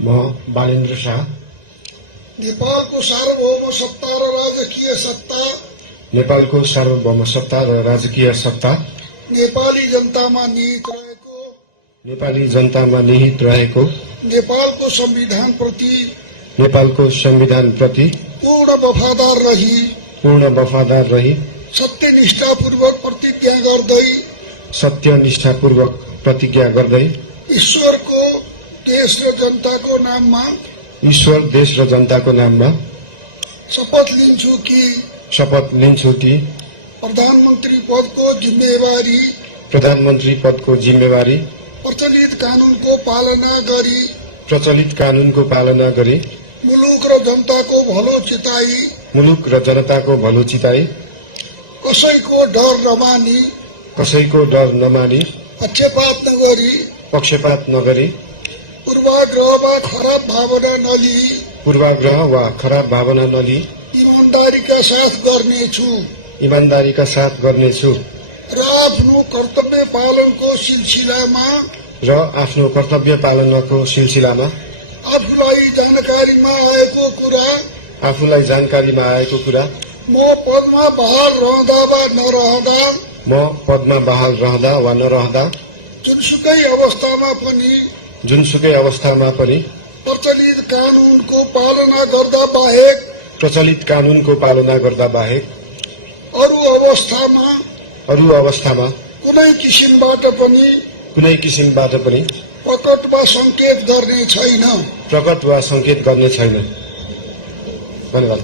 म बालेन्द्र शाह नेपालको सार्वभौम सत्ता र राजकीय सत्ता नेपालको सार्वभौम सत्ता र राजकीय सत्ता नेपाली जनतामा निहित रहेको नेपाली जनतामा निहित रहेको नेपालको संविधान प्रति पूर्ण वफादार रही सत्यनिष्ठापूर्वक प्रतिज्ञा गर्दै ईश्वर, देश र जनताको नाममा शपथ लिन्छु कि प्रधानमन्त्री पदको जिम्मेवारी प्रचलित कानूनको पालना गरी मुलुक र जनताको भलो चिताई कसैको डर नमानी पक्षपात नगरी पूर्वाग्रह वा खराब भावना नलिई ईमानदारीका साथ गर्नेछु र आफ्नो कर्तव्य पालनको सिलसिलामा आफूलाई जानकारीमा आएको कुरा म पदमा बहाल रहँदा वा नरहँदा जुनसुकै अवस्थामा पनि प्रचलित कानूनको पालना गर्दा बाहेक अरू अवस्थामा कुनै किसिमबाट पनि प्रकट वा संकेत गर्ने छैन। धन्यवाद।